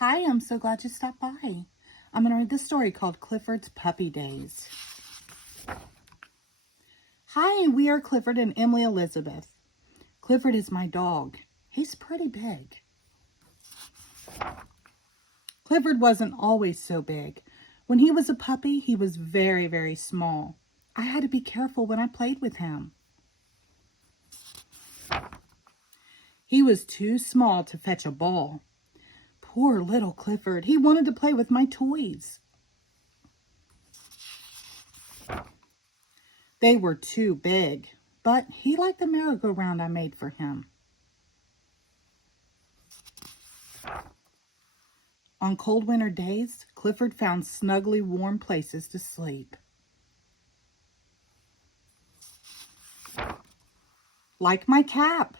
Hi, I'm so glad you stopped by. I'm going to read this story called Clifford's Puppy Days. Hi, we are Clifford and Emily Elizabeth. Clifford is my dog. He's pretty big. Clifford wasn't always so big. When he was a puppy, he was very, very small. I had to be careful when I played with him. He was too small to fetch a ball. Poor little Clifford. He wanted to play with my toys. They were too big, but he liked the merry-go-round I made for him. On cold winter days, Clifford found snugly warm places to sleep. Like my cap.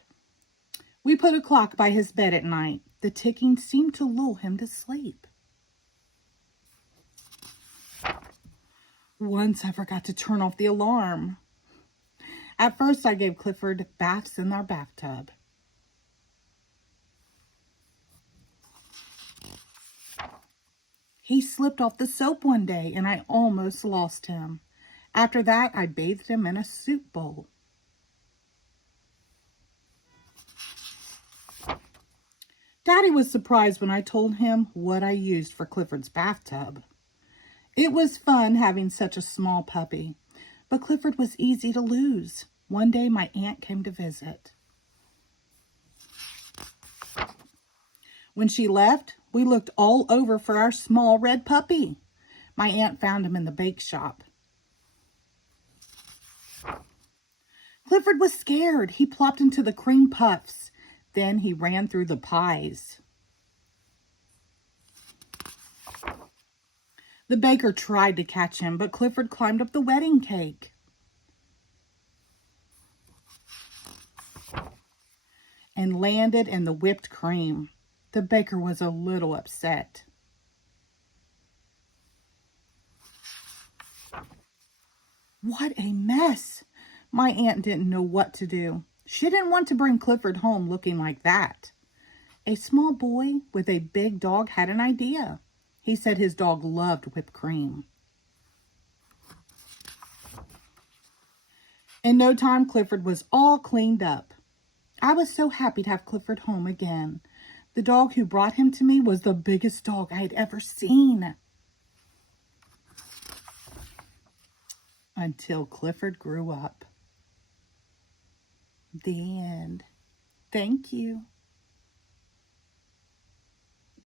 We put a clock by his bed at night. The ticking seemed to lull him to sleep. Once I forgot to turn off the alarm. At first, I gave Clifford baths in our bathtub. He slipped off the soap one day and I almost lost him. After that, I bathed him in a soup bowl. Daddy was surprised when I told him what I used for Clifford's bathtub. It was fun having such a small puppy, but Clifford was easy to lose. One day my aunt came to visit. When she left, we looked all over for our small red puppy. My aunt found him in the bake shop. Clifford was scared. He plopped into the cream puffs. Then he ran through the pies. The baker tried to catch him, but Clifford climbed up the wedding cake. And landed in the whipped cream. The baker was a little upset. What a mess! My aunt didn't know what to do. She didn't want to bring Clifford home looking like that. A small boy with a big dog had an idea. He said his dog loved whipped cream. In no time, Clifford was all cleaned up. I was so happy to have Clifford home again. The dog who brought him to me was the biggest dog I had ever seen. Until Clifford grew up. The end. Thank you.